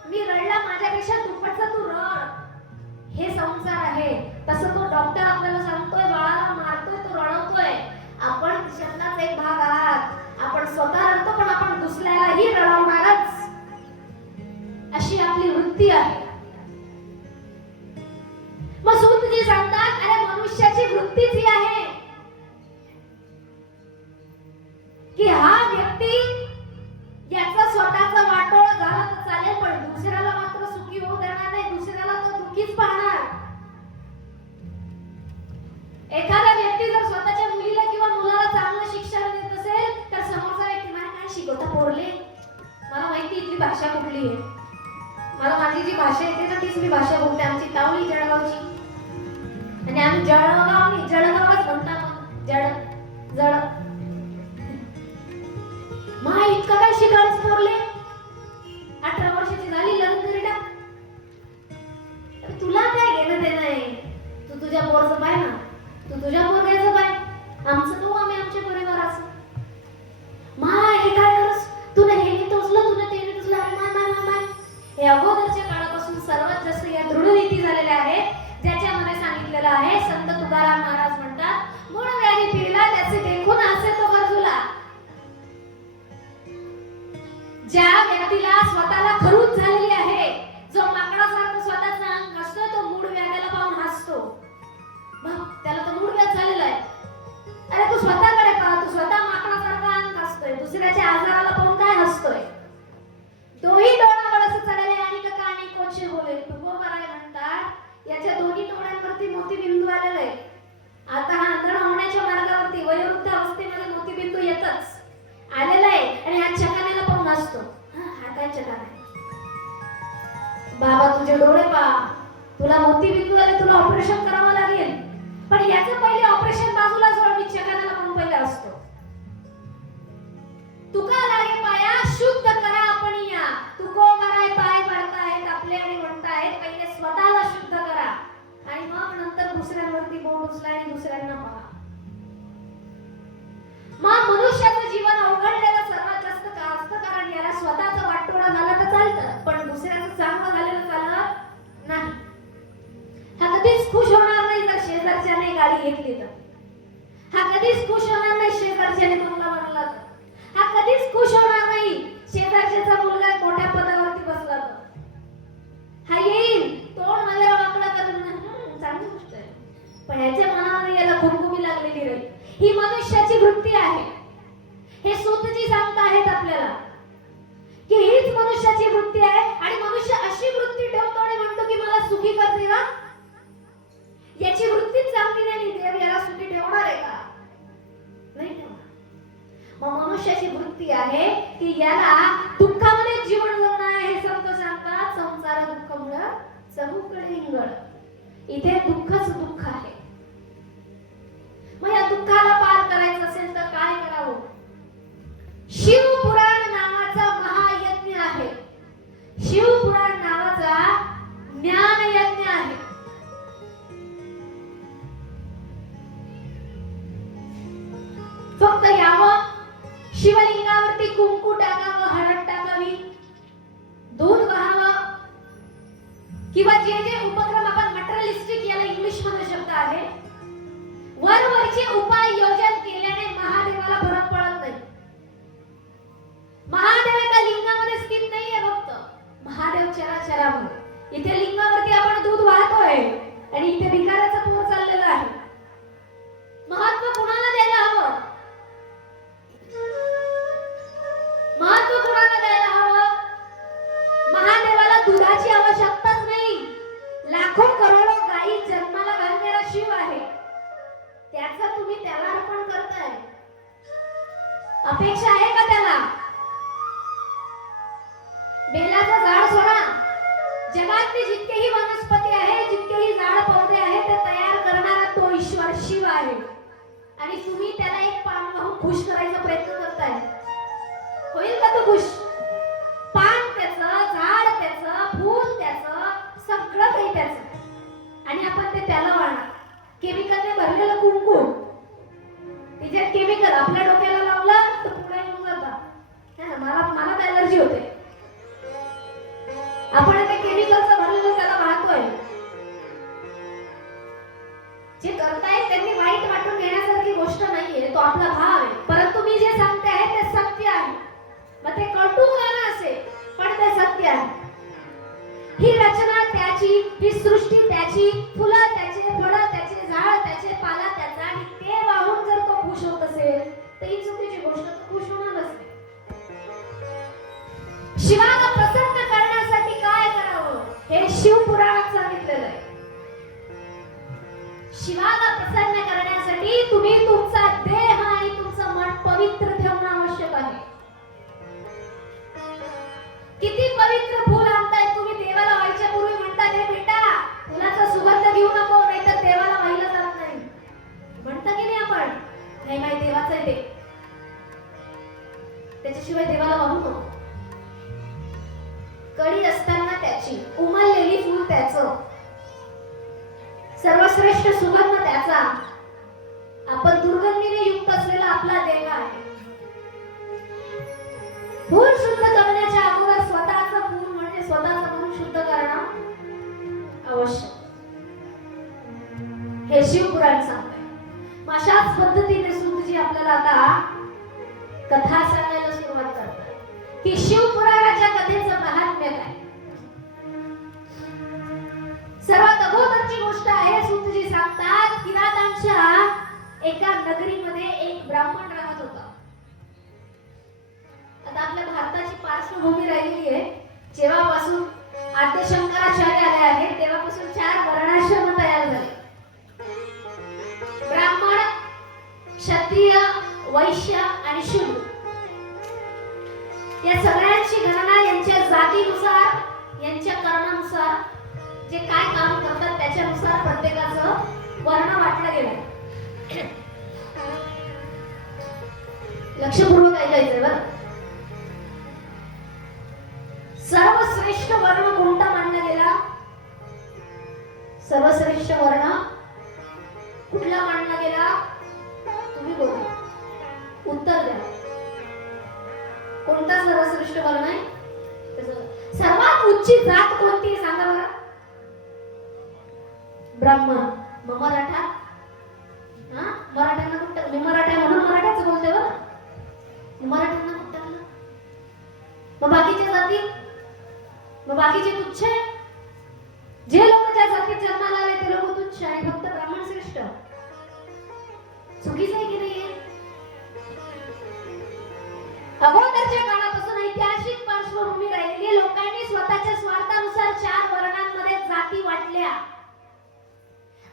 मी रडला माझ्यापेक्षा दुप्पटचा तू रड. हे संसार आहे. तसं तो डॉक्टर आपल्याला सांगतोय, बाळाला मारतोय, तो रडवतोय. आपण तिच्यातलाच एक भाग आहात. आपण स्वतः रडतो, पण आपण दुसऱ्यालाही रडवणारच, अशी आपली वृत्ती आहे. मग सूतजी सांगतात, अरे मनुष्याची वृत्तीच ही आहे की हा व्यक्ती याचा स्वतःचा वाटोळ झाला तर चालेल, पण दुसऱ्याला मात्र सुखी होऊ देणार नाही, दुसऱ्याला तो दुःखीच पाहणार. एखादा व्यक्ती जर स्वतःच्या मुलीला किंवा मुलाला चांगलं शिक्षण देत असेल, तर समोरचा व्यक्ती मला काय शिकवता पोरले, मला माहिती इथली भाषा कुठली आहे, मला माझी जी भाषा येते ना तीच मी भाषा बोलते. आमची तावली जळगावची आणि आम्ही जळगाव नाही जळगावच म्हणतात. जळ मा इतकं काय शिकायचं पोरले, 18 वर्षाची झाली, लग्न करी टाक. तुला काय घेणं देणं आहे? तू तुझ्या पोरचं पाय ना, तू तुझ्या पोरग्याचं पाय, आमचं तो आम्ही आमच्या परिवाराचं. मा हे काय करस, तुला हे नाही टोचलं, तुला ते नाही टोचलं, माय माय माय. हे अगोदरच्या काळापासून सर्वात जास्त या दृढ नीती झालेल्या आहेत, ज्याच्यामध्ये सांगितलेलं आहे. संत तुकाराम महाराज म्हणतात, मूळ व्याधी पिळला त्याचे देखून असे तो गरजूला. ज्या व्यक्तीला स्वतःला खरूच झालेली आहे, जो माकडासारखं स्वतःचं अंग हसतो, तो मूळ व्याधाला पाहून हसतो. मग त्याला तर मूळ व्याध झालेला आहे. अरे तू स्वतःकडे पाह, तू स्वतः माकडासारखं अंग हसतोय, दुसऱ्याच्या आजाराला पाहून काय हसतोय? असतो. हा काय चला नाही. बाबा तुझे डोळे पहा, तुला मोती बिंदू आले, तुला ऑपरेशन करावं लागेल. पण याचं पहिले ऑपरेशन बाजूला सोड, मी चकानाला म्हणून पहिले असतो. तुका लागे पाया शुद्ध करा आपण या. तुको कराय पाय पडतायत आपले आणि म्हणतायत पहिले स्वतःला शुद्ध करा आणि मग नंतर दुसऱ्यांवरती बोट उचला आणि दुसऱ्यांना पहा. मग मनुष्याचं जीवन अवघडलेलं सर्वात जास्त का असतं, कारण याला स्वतःचं वाटोळं झालं तर चालतं, पण दुसऱ्याचं चांगलं झालेलं चालत नाही. हा कधीच खुश होणार नाही जर शेजारच्याने गाडी घेतली तर. हा कधीच खुश होणार नाही शेजारच्याने बंगला बांधला तर. हा कधीच खुश होणार नाही शेजारच्याचा मुलगा मोठ्या पदावरती बसला तर. हा येईल तोंड वगैरे वाकडा करून चांगली गोष्ट आहे, पण याच्या मनामध्ये याला खुमखुमी लागलेली राहील. ही मनुष्याची वृत्ती आहे. हे सूतजी सांगत आहेत आपल्याला की हीच मनुष्याची वृत्ती आहे. आणि मनुष्य अशी वृत्ती ठेवतो आणि म्हणतो की मला सुखी कर देवा. याची वृत्तीच चांगली नाही, देव याला सुखी ठेवणार आहे का? नाही ठेवणार. मग मनुष्याची वृत्ती आहे की याला दुःखामध्ये जीवन जगणं आहे. हे संत सांगतात संसार दुःख मुळ चहूकडे हिंगळ. इथे दुःखच दुःख आहे. मग या दुःखाला पार करायचं असेल तर काय करावं? शिवपुराण नावाचा महायज्ञ आहे. शिवपुराण नावाचा ज्ञान यज्ञ आहे. फक्त यावं, शिवलिंगावरती कुंकू टाकावं, हळद टाकावी, दूध वाहावं, किंवा जे जे उपक्रम आपण मटेरियलिस्टिक याला इंग्लिश मध्ये शब्द आहे, वरवरचे उपाय योजन केल्याने महादेवाला फरक पडत नाही. महादेव एका लिंगामध्ये स्थित नाहीये, फक्त महादेव चराचरामध्ये. इथे लिंगावरती आपण दूध वाहतोय आणि इथे भिकाऱ्याचा पूर चाललेला आहे. महत्व कुणाला द्यायला हवं? महत्व कुणाला द्यायला हवं? महादेवाला दुधाची आवश्यकताच नाही. लाखो करोडो गायी जन्माला घालणारा शिव आहे. त्याचा तुम्ही त्याला अर्पण करताय. अपेक्षा आहे का त्याला? बेलाचं झाड सोडा. जगातली जितकेही वनस्पती आहे, जितकेही झाड पौधे आहेत, ते तयार करणारा तो ईश्वर शिव आहे. आणि तुम्ही त्याला एक पान वाहून खुश करायचा प्रयत्न करताय. होईल का तो खुश? पान त्याचं, झाड त्याचं, फूल त्याचं, सगळं काही त्याचं, आणि आपण ते त्याला वाढणार. केमिकलने भरलेलं कुंकू, तिच्यात केमिकल आपल्या डोक्याला लावलं तर पुढे येऊन जातात. मला तर एलर्जी होते. आपण ते केमिकलचं भरलेलं त्याला वाहतोय. जे करतायत त्यांनी वाईट वाटून घेण्यासारखी गोष्ट नाहीये, तो आपला भाव आहे. परंतु मी जे सांगते आहे ते सत्य आहे. मग ते कटू गाणं असेल, पण ते सत्य आहे. ही रचना त्याची, ही सृष्टी त्याची, फुलं त्याचे, फळं त्याचे, झाड त्याचे, पाला त्याचा, आणि ते वाहून जर तो खुश होत असेल तर ही चुकीची गोष्ट. तो खुश होणारच नाही. शिवाला प्रसन्न करण्यासाठी काय करावं हे शिवपुराणात सांगितलेलं आहे. शिवाला प्रसन्न करण्यासाठी तुम्ही तुमचा देह आणि तुमचं मन पवित्र ठेवणं आवश्यक आहे. किती पवित्र फूल आणताय तुम्ही देवाला व्हायच्या पूर्वी म्हणता रे बेटा फुलाचा सुगंध घेऊ नको, नाहीतर देवाला व्हायला जात नाही. म्हणता की नाही आपण? नाही नाही, देवाचं आहे ते, त्याच्याशिवाय देवाला वाहू नको. कळी असताना त्याची, उमललेली फूल त्याचं, सर्वश्रेष्ठ सुगंध त्याचा, आपण दुर्गंधीने युक्त असलेला आपला देह आहे. फूल शुद्ध करण्याच्या अगोदर स्वतःचं फूल म्हणजे स्वतःचं मन शुद्ध करणं आवश्यक. हे शिवपुराण सांगतंय. अशाच पद्धतीने सूतजी आपल्याला आता कथा सांगायला सुरुवात करतात की शिवपुराणाच्या कथेचं महात्म्य काय. सर्वात अगोदरची गोष्ट आहे, सूतजी सांगतात किरातांच्या एका नगरीमध्ये एक ब्राह्मण राहत होता. आता आपल्या भारताची पार्श्वभूमी राहिलेली आहे. जेव्हापासून आद्य शंकराचार्य आले आहेत तेव्हापासून 4 वर्णाश्रम तयार झाले. ब्राह्मण, क्षत्रिय, वैश्य आणि शूद्र. या सगळ्यांची गणना यांच्या जातीनुसार, यांच्या कर्मानुसार, जे काय काम करतात त्याच्यानुसार प्रत्येकाचं वर्ण वाटलं गेलं. लक्षपूर्वक ऐकायचंय बरं. सर्वश्रेष्ठ वर्ण कोणता मानला गेला? सर्वश्रेष्ठ वर्ण कुठला मानला गेला? तुम्ही बोला, उत्तर द्या. कोणता सर्वश्रेष्ठ वर्ण आहे? सर्वात उच्च जात कोणती सांगा बरं? ब्राह्मण. मग मराठा? मराठ्यांना कुठं? मी मराठा म्हणून मराठ्याचं बोलते बरं. मराठ्यांना कुठं? मग बाकीच्या जाती? मग बाकीचे तुच्छ आहे? जे लोक ज्या जातीत जन्माला आले ते लोक तुच्छ आणि फक्त ब्राह्मण श्रेष्ठ. चुकीचं आहे की नाहीये? अगोदरच्या काळापासून ऐतिहासिक पार्श्वभूमी राहिलेली, लोकांनी स्वतःच्या स्वार्थानुसार 4 वर्णांमध्ये जाती वाटल्या.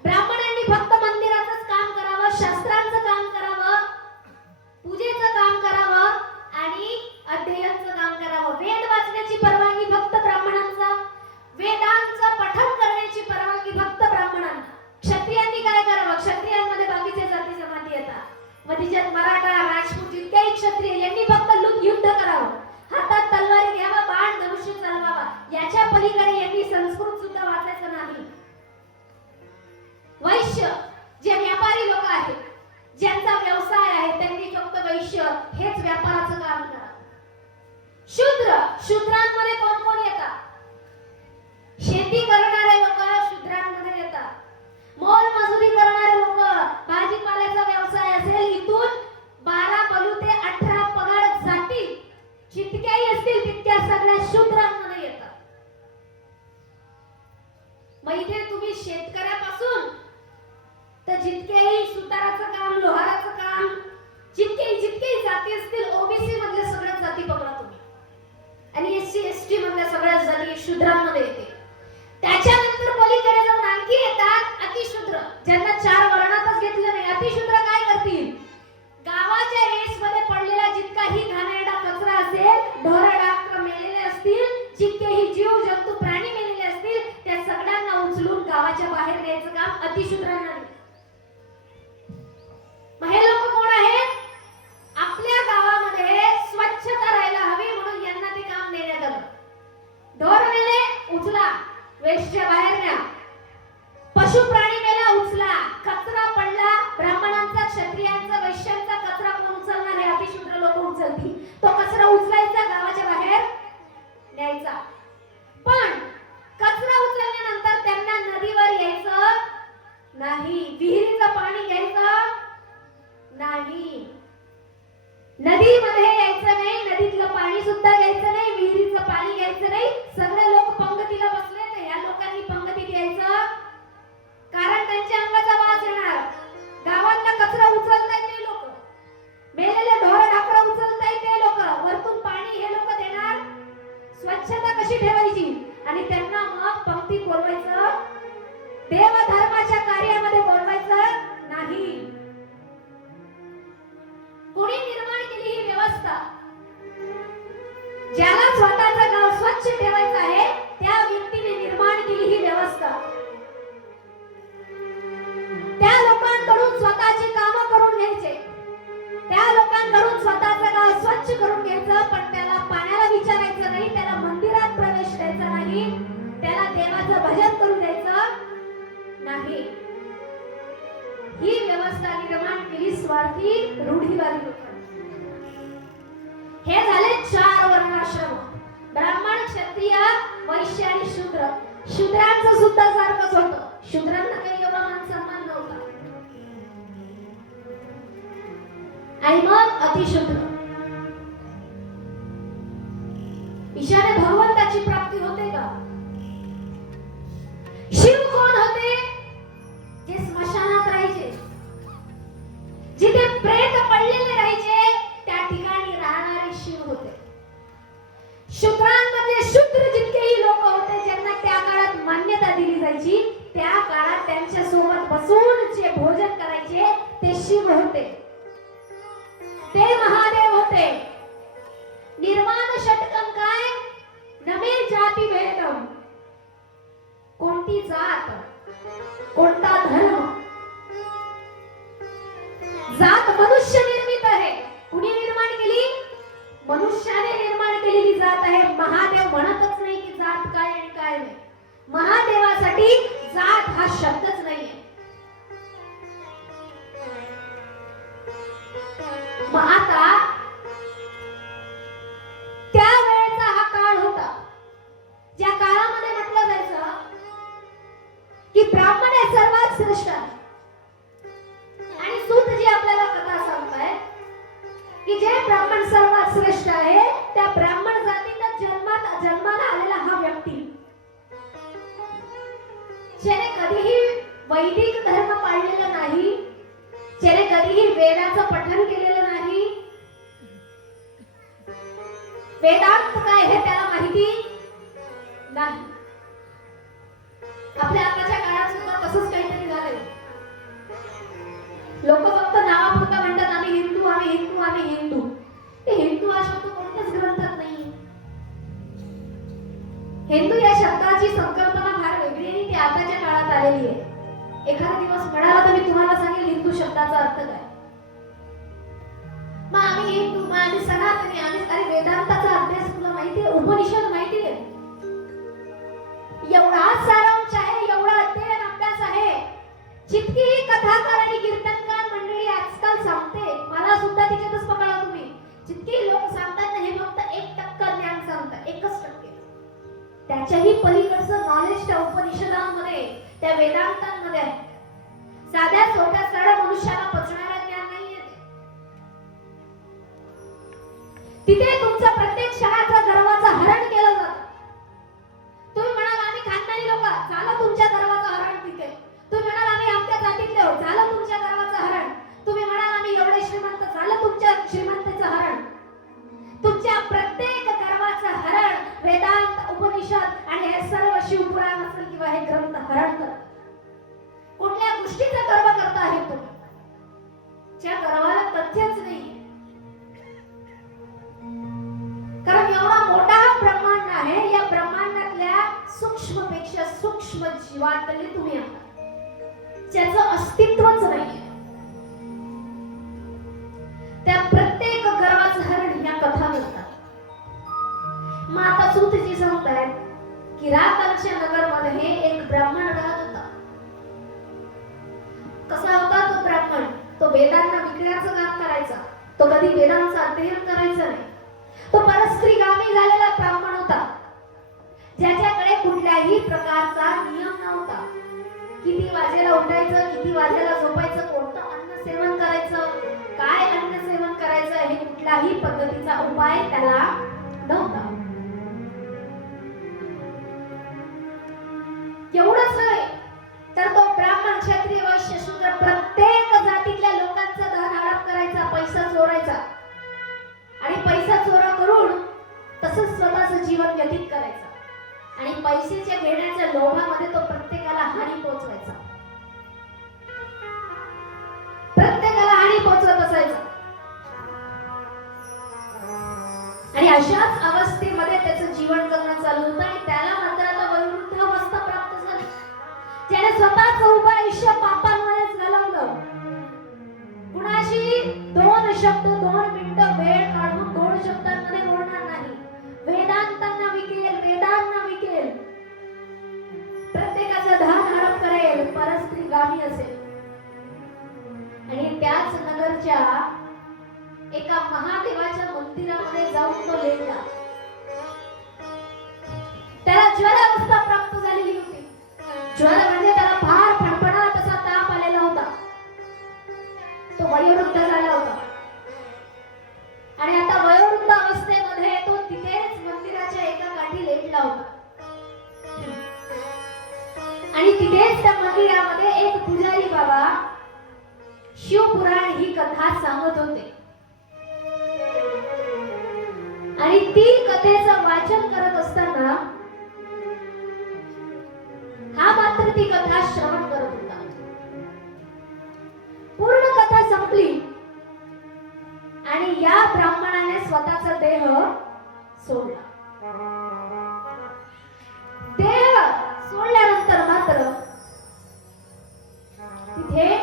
ब्राह्मणांनी फक्त मंदिराचंच काम करावं, शास्त्रांचं काम करावं, पूजेचं काम करावं आणि अध्ययनाचं काम करावं. वेद वाचण्याची परवानगी फक्त ब्राह्मणांचा, वेदांचं पठण करण्याची परवानगी फक्त ब्राह्मणांना. क्षत्रियांनी काय करावं? क्षत्रियांमध्ये बाकीच्या जाती जमाती येतात. मग तिच्यात मराठा, राजपूत जितकेही क्षत्रिय यांनी फक्त युद्ध करावं, हातात तलवारी घ्यावा, बाण धनुष्य चालवावा. याच्या पलीकडे यांनी संस्कृत सुद्धा वाचायचं नाही. वैश्य जे व्यापारी लोक आहेत, ज्यांचा व्यवसाय आहे, त्यांनी फक्त वैश्य हेच व्यापाराचं काम करावं. शूद्र, शूद्रांमध्ये कोण कोण येतात? शेती करणारे लोक शूद्रांमध्ये येतात. मोलमजुरी करणारे लोक, भाजीपाल्याचा व्यवसाय असेल, इथून 12 बलू ते 18 पगार जाती जितक्याही असतील तितक्या सगळ्या शूद्रांमध्ये येतात. मग इथे तुम्ही शेतकऱ्यापासून तर जितकेही सुताराचं काम, लोहाराचं काम, जितकेही जाती असतील, ओबीसी मधल्या सगळ्या जाती पकडा तुम्ही आणि एससी एसटी मधल्या सगळ्या जाती शूद्रांमध्ये येते. त्याच्यानंतर पलीकडे जाऊन आणखी येतात अतिशूद्र, ज्यांना 4 वर्णातच घेतलं नाही. अतिशूद्र काय करतील? गावाच्या रेसमध्ये पडलेला जितकाही घाणेरडा कचरा असेल, ढोरडाकर मेलेले असतील, जितकेही जीव जंतू प्राणी मेलेले असतील, त्या सगळ्यांना उचलून गावाच्या बाहेर द्यायचं काम अतिशूद्रांना. मग हे लोक कोण आहेत? आपल्या गावामध्ये स्वच्छता राहायला हवी म्हणून यांना ते काम देण्यात आलं. ढोर मेले, उचला, वेशच्या बाहेर न्या. पशु प्राणी मेला, उचला. कचरा पडला, ब्राह्मणांचा, क्षत्रियांचा, वैश्यांचा कचरा कोण उचलणार आहे? अतिशूद्र लोक उचलतील. तो कचरा उचलायचा, गावाच्या बाहेर न्यायचा. पण कचरा उचलल्यानंतर त्यांना नदीवर यायचं नाही, विहिरीचं पाणी घ्यायचं नाही, नदीमध्ये यायचं नाही, नदीतलं पाणी सुद्धा घ्यायचं नाही, विहिरीचं पाणी घ्यायचं नाही. सगळे लोक पंगतीला बसले तर ह्या लोकांनी पंगतीत यायचं, कारण त्यांच्या अंगाचा वास येणार. गावातला कचरा उचलताय ते लोक, मेलेले ढोर ढाकरं उचलताय ते लोक, वरतून पाणी हे लोक देणार. स्वच्छता कशी ठेवायची? आणि त्यांना मग पंक्ती बोलवायचं, देव धर्माच्या कार्यामध्ये बोलवायचं नाही. कोणी निर्माण केली ही व्यवस्था? ज्याला स्वतःचं गाव स्वच्छ ठेवायचं आहे त्या व्यक्तीने निर्माण केली ही व्यवस्था. त्या लोकांकडून स्वतःची कामं करून घ्यायचे, त्या लोकांकडून स्वतःचं गाव स्वच्छ करून घ्यायचं, पण त्याला पाण्याला विचारायचं नाही, त्याला मंदिरात प्रवेश द्यायचा नाही, त्याला देवाचं भजन करू द्यायचं नाही. ही व्यवस्था निर्माण केली स्वार्थी रूढीवादी लोकांनी. हे झाले 4 वर्णाश्रम: ब्राह्मण, क्षत्रिय, वैश्य आणि शूद्र. शूद्रांचं सुद्धा सारखंच होतं, शूद्रांना काही एवढा मान सन्मान नव्हता. आणि मग अतिशूद्र. ईशाने भगवंताची प्राप्ती होते का? शिव कोण होते? जे स्मशानात राहायचे, जिथे प्रेत पडलेले राहायचे, त्या ठिकाणी राहणारे शिव होते. शूद्रांमध्ये शूद्र जितकेही लोक होते ज्यांना त्या काळात मान्यता दिली जायची, त्या काळात त्यांच्या सोबत बसून जे भोजन करायचे ते शिव होते, ते महादेव होते. निर्माण जात, कोणता धर्म. जात मनुष्य निर्मित आहे. कुणी निर्माण केली? मनुष्याने निर्माण केलेली जात आहे. महादेव म्हणतच नाही की जात काय आणि काय नाही. महादेवासाठी जात हा शब्दच नाहीये. मग आता त्या वेळेचा हा काळ होता ज्या काळामध्ये म्हटलं जायचं की ब्राह्मण हे सर्वात श्रेष्ठ आहे. आणि सूत जी आपल्याला कथा सांगताय की जे ब्राह्मण सर्वात श्रेष्ठ आहे त्या ब्राह्मण जातीला जन्माला आलेला हा व्यक्ती ज्याने कधीही वैदिक धर्म पाळलेला नाही, ज्याने कधीही वेदाचं पठण केलेलं नाही, वेदांत काय हे त्याला माहिती नाही. आपल्या आताच्या काळात सुद्धा तसंच काहीतरी झालंय. लोक फक्त नावापुरता म्हणतात आम्ही हिंदू, आम्ही हिंदू, आम्ही हिंदू. ते हिंदू हा शब्द कोणत्याच ग्रंथात नाही. हिंदू या शब्दाची संकल्पना फार वेगळी आणि ती आताच्या काळात आलेली आहे. एखादा दिवस म्हणाला तर मी तुम्हाला सांगेल हिंदू शब्दाचा अर्थ काय. मग आम्ही हिंदू, मग आम्ही सनातनी, आम्ही अरे वेदांताचा अभ्यास तुला माहिती आहे? उपनिषद माहिती आहे? एवढा सारांश आहे, एवढा अध्ययन अभ्यास आहे. जितकी कथाकार आणि कीर्तनकार मंडळी आजकाल सांगते, मला सुद्धा तिच्यातच पकडा तुम्ही. जितकी लोक सांगतात ना हे फक्त 1% ज्ञान सांगतात, 1%. त्याच्याही पलीकडचं नॉलेज त्या उपनिषदांमध्ये, त्या वेदांतांमध्ये आहे. साध्या सोप्या सरळ मनुष्याला पचणारं ज्ञान नाहीये ते. तिथे तुमचं प्रत्येक क्षणाचं गर्वाचं हरण केलं जातं. तुम्ही म्हणाल आम्ही खानदानी लोक, झालं तुमच्या गर्वाचं हरण तिथे. तुम्ही म्हणाल आम्ही आमच्या जातीतले आहोत, झालं तुमच्या गर्वाचं हरण. तुम्ही म्हणाल आम्ही एवढे श्रीमंत, झालं तुमच्या श्रीमंतीचं हरण. तुमच्या प्रत्येक गर्वाचं हरण वेदांत, उपनिषद आणि हे सर्व शिवपुराण असेल किंवा हे ग्रंथ हरण करतात. कुठल्या गोष्टीचा गर्व करता आहे तुम्ही ज्या गर्वाला तथ्यच नाही. कारण एवढा मोठा हा ब्रह्मांड आहे, या ब्रह्मांडातल्या सूक्ष्मपेक्षा सूक्ष्म जीवातले तुम्ही आहात ज्याचं अस्तित्वच नाहीये. त्या प्रत्येक गर्वाचं हरण ह्या कथा करतात. मग आता सूतजी सांगतायत की रातांच्या नगरमध्ये एक ब्राह्मण राहत होता. कसा होता तो ब्राह्मण? तो वेदांना विकण्याचं काम करायचा. तो कधी वेदांचं अध्ययन करायचा नाही. तो परस्त्रीगामी झालेला ब्राह्मण होता ज्याच्याकडे कुठल्याही प्रकारचा नियम नव्हता. किती वाजेला उठायचं, किती वाजेला झोपायचं, कोणतं अन्न सेवन करायचं, काय अन्न सेवन करायचं हे कुठल्याही पद्धतीचा उपाय त्याला नव्हता. एवढंच नाही तर तो ब्राह्मण, क्षत्रिय, वैश्य, शूद्र प्रत्येक जातीतल्या लोकांचा धन हडप करायचा, पैसा चोरायचा आणि पैसा चोरा करून तसंच स्वतःचं जीवन व्यतीत करायचा. आणि पैशाच्या घेण्याच्या लोभामध्ये तो प्रत्येकाला हानी पोहोचवायचा, प्रत्येकाला हानी पोहोचवत असायचा. आणि अशाच अवस्थेमध्ये त्याचं जीवन जगणं चालू होतं. आणि त्याला मात्र आता वयोवृद्ध अवस्था प्राप्त झाली. त्याने स्वतःच उभं आयुष्य पापांमध्येच घालवलं. कुणाशी 2 शब्द 2 मिनिटं वेळ काढून 2 शब्दांमध्ये बोलणार नाही. वेदांतांना विकेल, वेदांना विकेल, प्रत्येकाचं धन हडप करेल, परस्त्रीगामी असेल. आणि त्याच नगरच्या एका महादेवाच्या मंदिरामध्ये जाऊन तो लेटला. त्याला ज्वरावस्था प्राप्त झालेली होती. ज्वर म्हणजे त्याला फार फणफणाट असा ताप आलेला होता. तो वयोवृद्ध झाला होता आणि आता वयोवृद्ध अवस्थेमध्ये तो तिथेच मंदिराच्या एका काठी लेटला होता. आणि तिथेच त्या मंदिरामध्ये एक पुजारी बाबा शिवपुराण ही कथा सांगत होते. आणि ती कथेचं वाचन करत असताना हा मात्र ती कथा श्रवण करत होता. पूर्ण कथा संपली आणि या ब्राह्मणाने स्वतःचा देह सोडला. देह सोडल्यानंतर मात्र तिथे